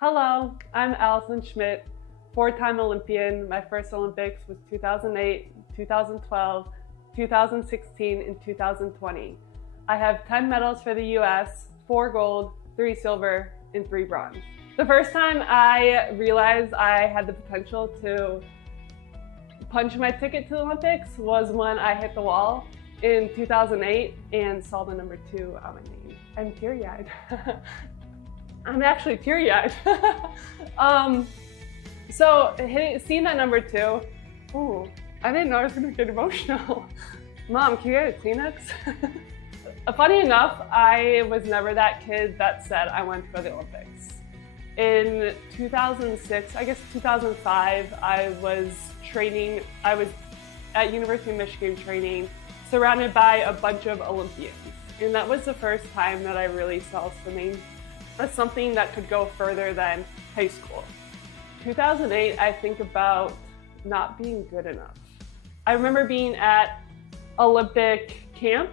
Hello, I'm Allison Schmitt, four-time Olympian. My first Olympics was 2008, 2012, 2016, and 2020. I have 10 medals for the US, 4 gold, 3 silver, and 3 bronze. The first time I realized I had the potential to punch my ticket to the Olympics was when I hit the wall in 2008 and saw the number 2 on my name. I'm teary-eyed. I'm actually teary-eyed. So seeing that number 2, ooh, I didn't know I was gonna get emotional. Mom, can you get a Kleenex? Funny enough, I was never that kid that said I wanted to go to the Olympics. In 2006, I guess 2005, I was at University of Michigan training, surrounded by a bunch of Olympians. And that was the first time that I really saw swimming as something that could go further than high school. 2008, I think about not being good enough. I remember being at Olympic camp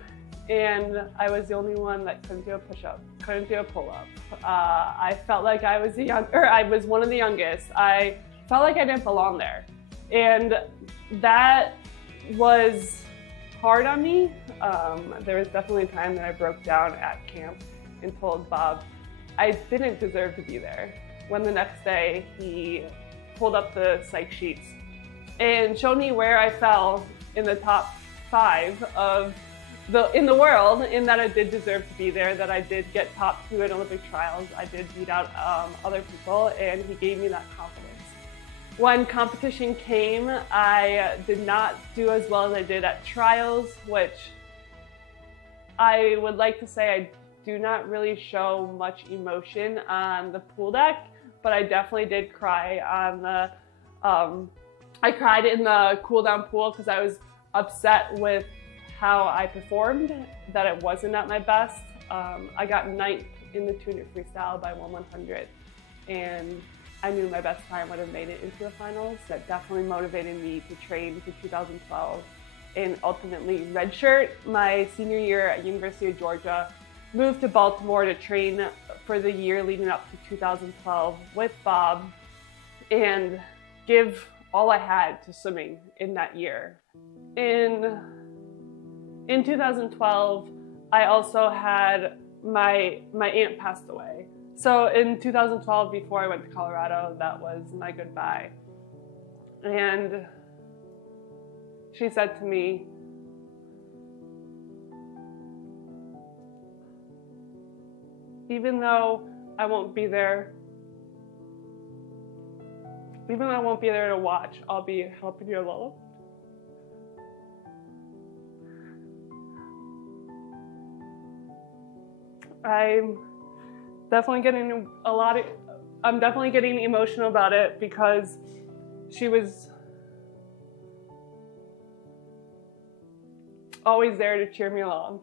and I was the only one that couldn't do a push-up, couldn't do a pull-up. I felt like I was I was one of the youngest. I felt like I didn't belong there. And that was hard on me. There was definitely a time that I broke down at camp and told Bob I didn't deserve to be there. When the next day he pulled up the psych sheets and showed me where I fell in the top 5 in the world, in that I did deserve to be there, that I did get top 2 at Olympic trials. I did beat out other people, and he gave me that confidence. When competition came, I did not do as well as I did at trials, which I would like to say I do not really show much emotion on the pool deck, but I definitely did cry on the, I cried in the cool down pool because I was upset with how I performed, that it wasn't at my best. I got 9th in the 200 freestyle by 1/100, and I knew my best time would have made it into the finals. That definitely motivated me to train for 2012 and ultimately redshirt my senior year at University of Georgia, moved to Baltimore to train for the year leading up to 2012 with Bob and give all I had to swimming in that year. In 2012, I also had my aunt passed away. So in 2012, before I went to Colorado, that was my goodbye. And she said to me, even though I won't be there to watch, I'll be helping you along. I'm definitely getting emotional about it because she was always there to cheer me along.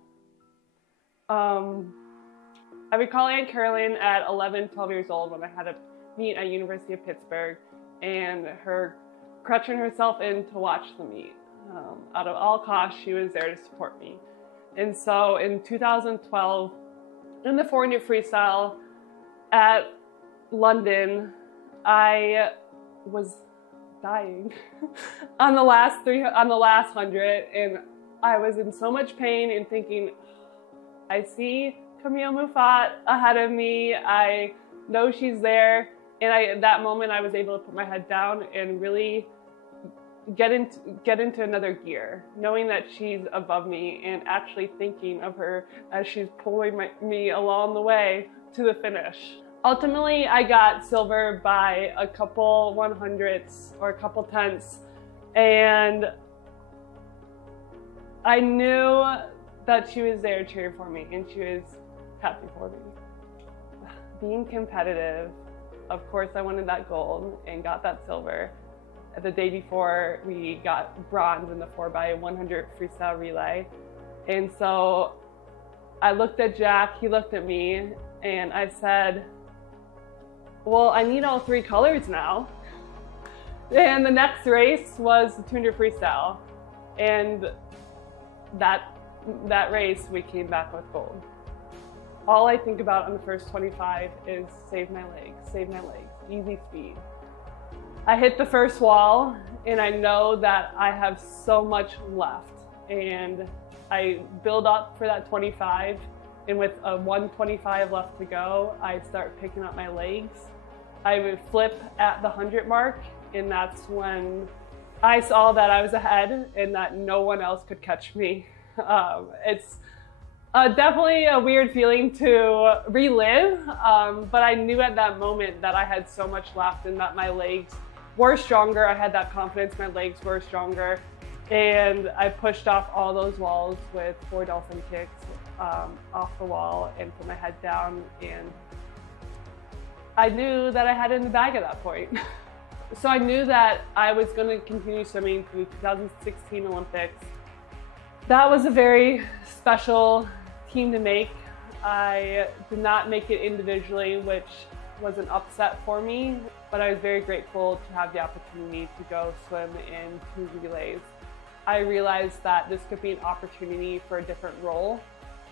I recall Aunt Carolyn at 11, 12 years old when I had a meet at University of Pittsburgh, and her crutching herself in to watch the meet. Out of all costs, she was there to support me. And so in 2012, in the 400 freestyle at London, I was dying on the last 100, and I was in so much pain and thinking, I see Camille Muffat ahead of me. I know she's there, and at that moment I was able to put my head down and really get into another gear, knowing that she's above me and actually thinking of her as she's pulling me along the way to the finish. Ultimately, I got silver by a couple 100ths or a couple tenths, and I knew that she was there cheering for me and she was happy for me. Being competitive, of course I wanted that gold and got that silver. The day before, we got bronze in the 4x100 freestyle relay. And so I looked at Jack, he looked at me, and I said, well, I need all 3 colors now. And the next race was the 200 freestyle. And that that race, we came back with gold. All I think about on the first 25 is save my legs, easy speed. I hit the first wall and I know that I have so much left, and I build up for that 25, and with a 125 left to go, I start picking up my legs. I would flip at the 100 mark, and that's when I saw that I was ahead and that no one else could catch me. It's definitely a weird feeling to relive, but I knew at that moment that I had so much left and that my legs were stronger. I had that confidence, my legs were stronger, and I pushed off all those walls with 4 dolphin kicks off the wall and put my head down, and I knew that I had it in the bag at that point. So I knew that I was going to continue swimming through the 2016 Olympics. That was a very special team to make. I did not make it individually, which was an upset for me, but I was very grateful to have the opportunity to go swim in 2 relays. I realized that this could be an opportunity for a different role.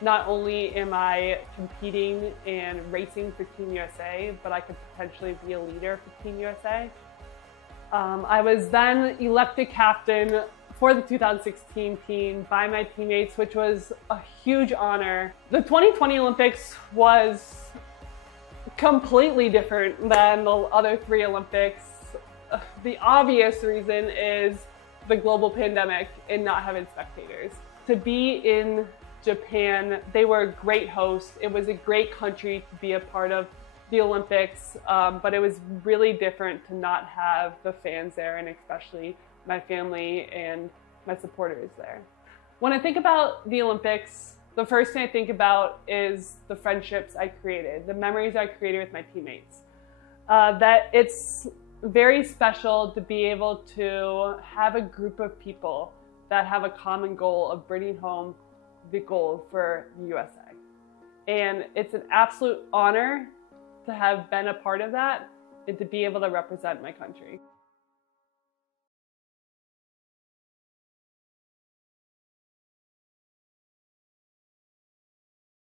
Not only am I competing and racing for Team USA, but I could potentially be a leader for Team USA. I was then elected captain for the 2016 team by my teammates, which was a huge honor. The 2020 Olympics was completely different than the other 3 Olympics. The obvious reason is the global pandemic and not having spectators. To be in Japan, they were a great host. It was a great country to be a part of the Olympics, but it was really different to not have the fans there, and especially my family and my supporters there. When I think about the Olympics, the first thing I think about is the friendships I created, the memories I created with my teammates. That it's very special to be able to have a group of people that have a common goal of bringing home the gold for the USA. And it's an absolute honor to have been a part of that and to be able to represent my country.